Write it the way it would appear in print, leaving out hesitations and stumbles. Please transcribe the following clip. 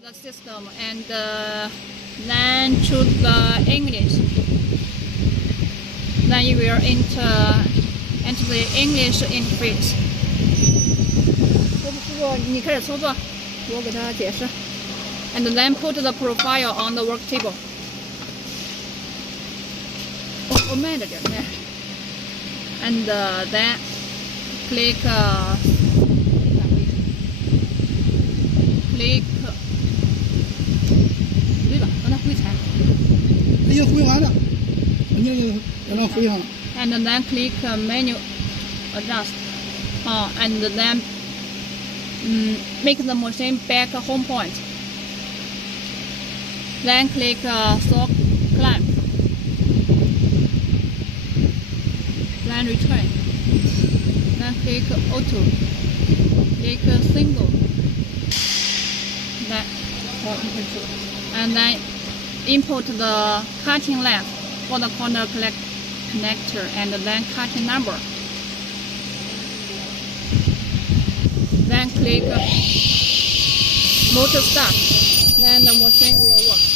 The system and then choose the English. Then you will enter the English interface. 你开始操作，我给他解释。And then put the profile on the work table. 我慢着点慢。And then click click 对吧？让它回踩。已经回完了，你让它回上了。And then click menu adjust. And then make the machine back home point. Then click stop clamp. Then return. Then click auto. Click single. Then, and then import the cutting length for the corner connector and then cutting number. Then click motor start. Then the machine will work.